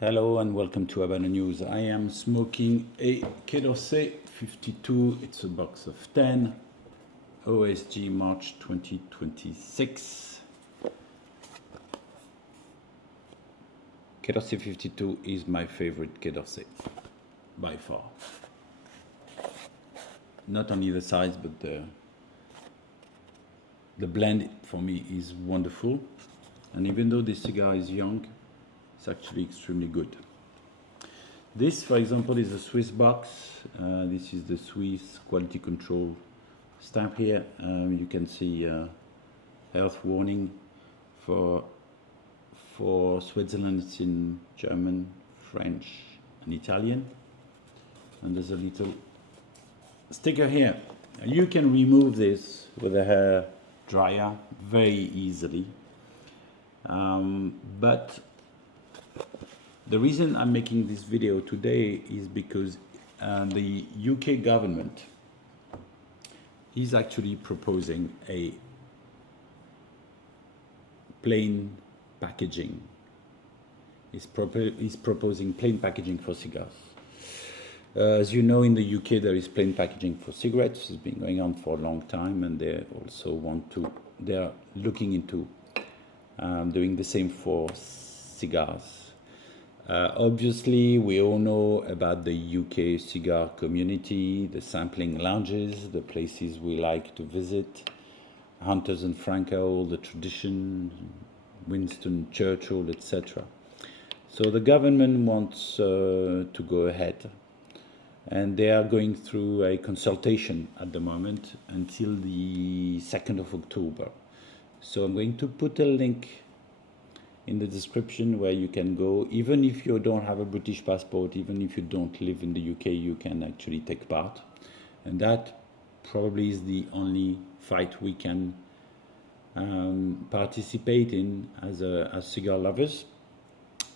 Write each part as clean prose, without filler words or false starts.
Hello and welcome to Havana News. I am smoking a Kedose 52. It's a box of 10. OSG March 2026. Kedose 52 is my favorite Kedose by far. Not only the size, but the blend for me is wonderful. And even though this cigar is young, it's actually extremely good. This, for example, is a Swiss box. This is the Swiss quality control stamp here. You can see health warning. For Switzerland, it's in German, French, and Italian. And there's a little sticker here. You can remove this with a hair dryer very easily. But the reason I'm making this video today is because the UK government is actually proposing a plain packaging. Is proposing plain packaging for cigars. As you know, in the UK there is plain packaging for cigarettes. It's been going on for a long time, and they are looking into doing the same for cigars. Obviously, we all know about the UK cigar community, the sampling lounges, the places we like to visit, Hunters and Franco, the tradition, Winston Churchill, etc. So the government wants to go ahead, and they are going through a consultation at the moment until the 2nd of October. So I'm going to put a link in the description where you can go. Even if you don't have a British passport, even if you don't live in the UK, you can actually take part. And that probably is the only fight we can participate in as cigar lovers.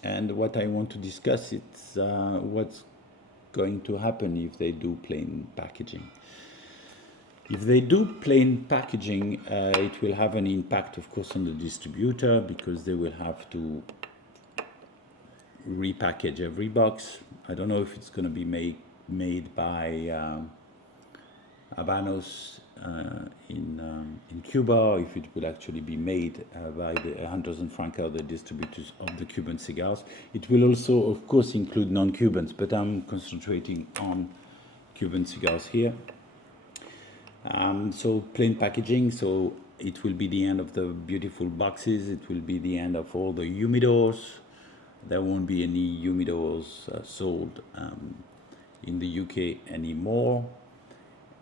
And what I want to discuss is what's going to happen if they do plain packaging. If they do plain packaging, it will have an impact, of course, on the distributor, because they will have to repackage every box. I don't know if it's going to be made by Habanos in Cuba, or if it will actually be made by the Hunters and Franco, the distributors of the Cuban cigars. It will also, of course, include non-Cubans, but I'm concentrating on Cuban cigars here. So plain packaging, so it will be the end of the beautiful boxes. It will be the end of all the humidors. There won't be any humidors sold in the UK anymore.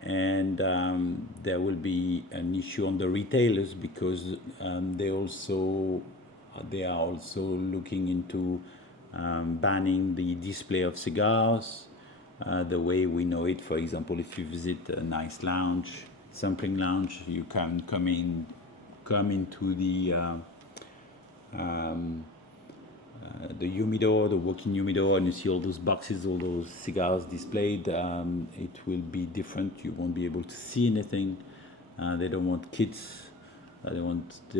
And there will be an issue on the retailers, because they are also looking into banning the display of cigars. The way we know it. For example, if you visit a nice lounge, sampling lounge, you can come into the humidor, the walk-in humidor, and you see all those boxes, all those cigars displayed. It will be different. You won't be able to see anything. They don't want kids. They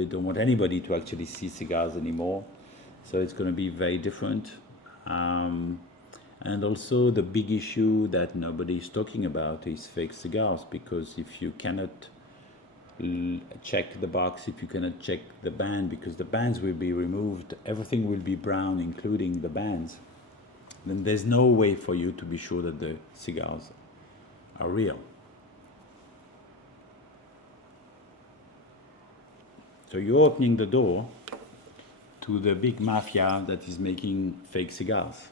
don't want anybody to actually see cigars anymore. So it's going to be very different. And also the big issue that nobody is talking about is fake cigars, because if you cannot check the box, if you cannot check the band, because the bands will be removed, everything will be brown, including the bands, then there's no way for you to be sure that the cigars are real. So you're opening the door to the big mafia that is making fake cigars,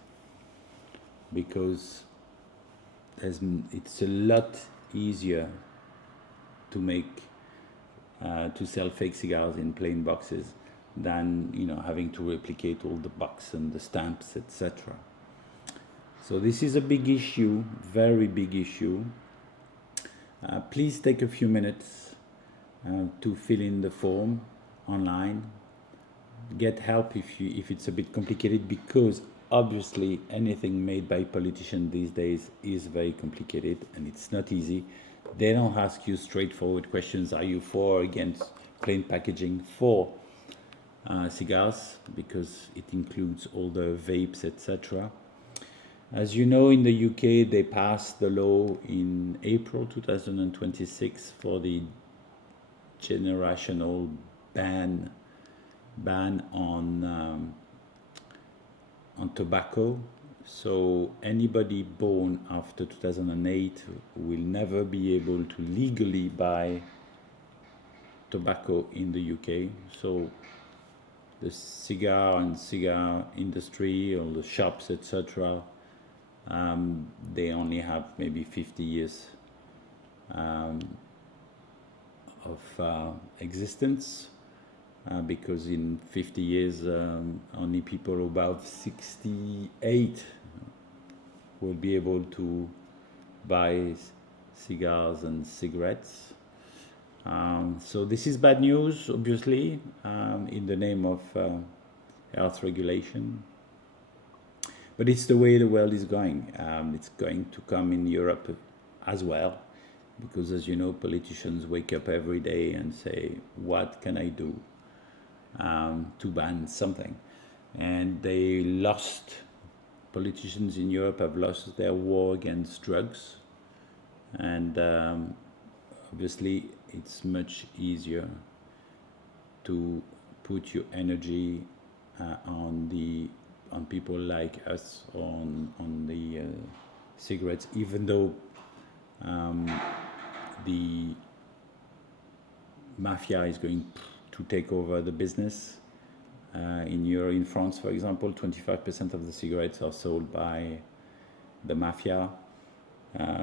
because it's a lot easier to sell fake cigars in plain boxes than having to replicate all the box and the stamps, etc. So this is a big issue, very big issue. Please take a few minutes to fill in the form online. Get help if it's a bit complicated, because obviously anything made by politicians these days is very complicated and it's not easy. They don't ask you straightforward questions. Are you for or against plain packaging? For. cigars, because it includes all the vapes, etc. As you know, in the UK, they passed the law in April 2026 for the generational ban on tobacco. So anybody born after 2008 will never be able to legally buy tobacco in the UK. So the cigar and cigar industry, or the shops, etc., they only have maybe 50 years of existence, because in 50 years only people above 68 will be able to buy cigars and cigarettes. So this is bad news, obviously, in the name of health regulation. But it's the way the world is going. It's going to come in Europe as well, because, as you know, politicians wake up every day and say, what can I do to ban something? And politicians in Europe have lost their war against drugs. And obviously, it's much easier to put your energy on people like us, on the cigarettes, even though the mafia is going to take over the business. In France, for example, 25% of the cigarettes are sold by the mafia.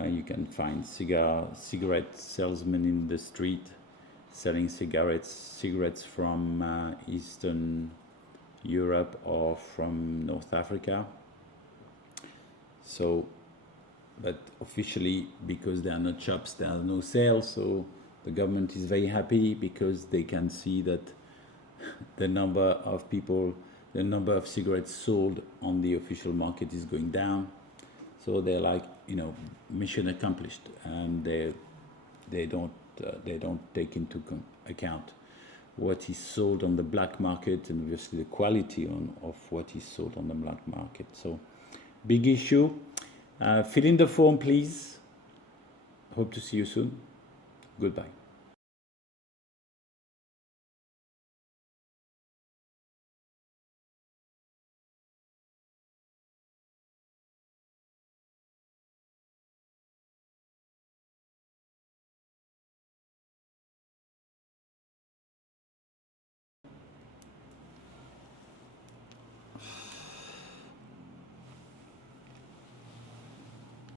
You can find cigarette salesmen in the street selling cigarettes from Eastern Europe or from North Africa. So, but officially, because there are no shops, there are no sales. So the government is very happy, because they can see that the number of cigarettes sold on the official market is going down. So they're like, mission accomplished, and they don't take into account what is sold on the black market, and obviously the quality of what is sold on the black market. So big issue. Fill in the form, please. Hope to see you soon. Goodbye.